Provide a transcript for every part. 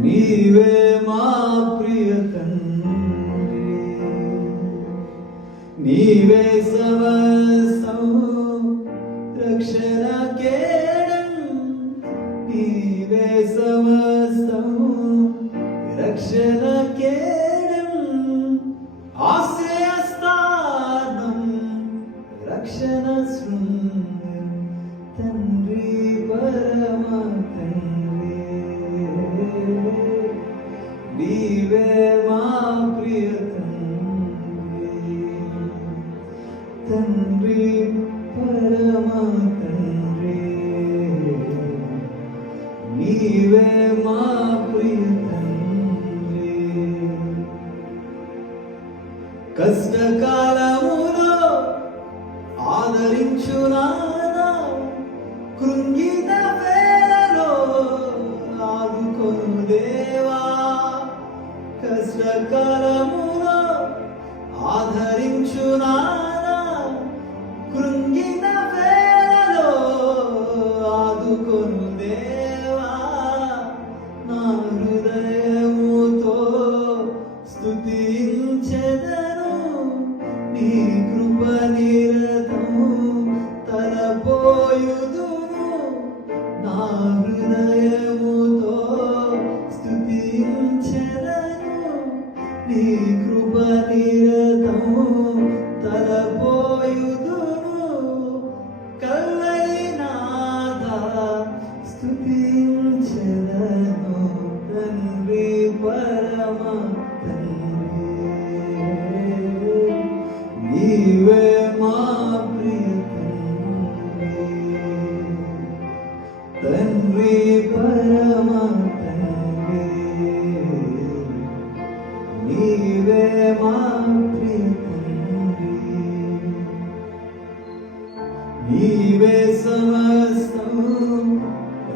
నీవే మా ప్రియ తండ్రి. నీవే సమస్తం రక్షణ కే తండ్రి పరమా తండ్రి నీవే మా ప్రియ తండ్రి కష్టకాలములో ఆదరించు కృంగిన వేళలో ఆదుకొను దేవా కష్టకాలములో స్తుతించెదను. తండ్రి పరమ తండ్రి. నీవే సమస్తము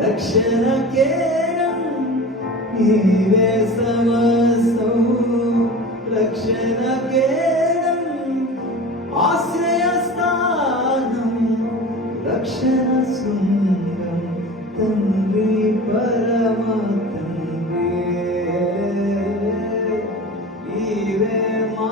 రక్షణ కేరం నీవే సమస్తము రక్షణ కేరం ఆశ్రయస్థానం రక్షణ శృంగం తండ్రి పరమా తండ్రి నీవే మా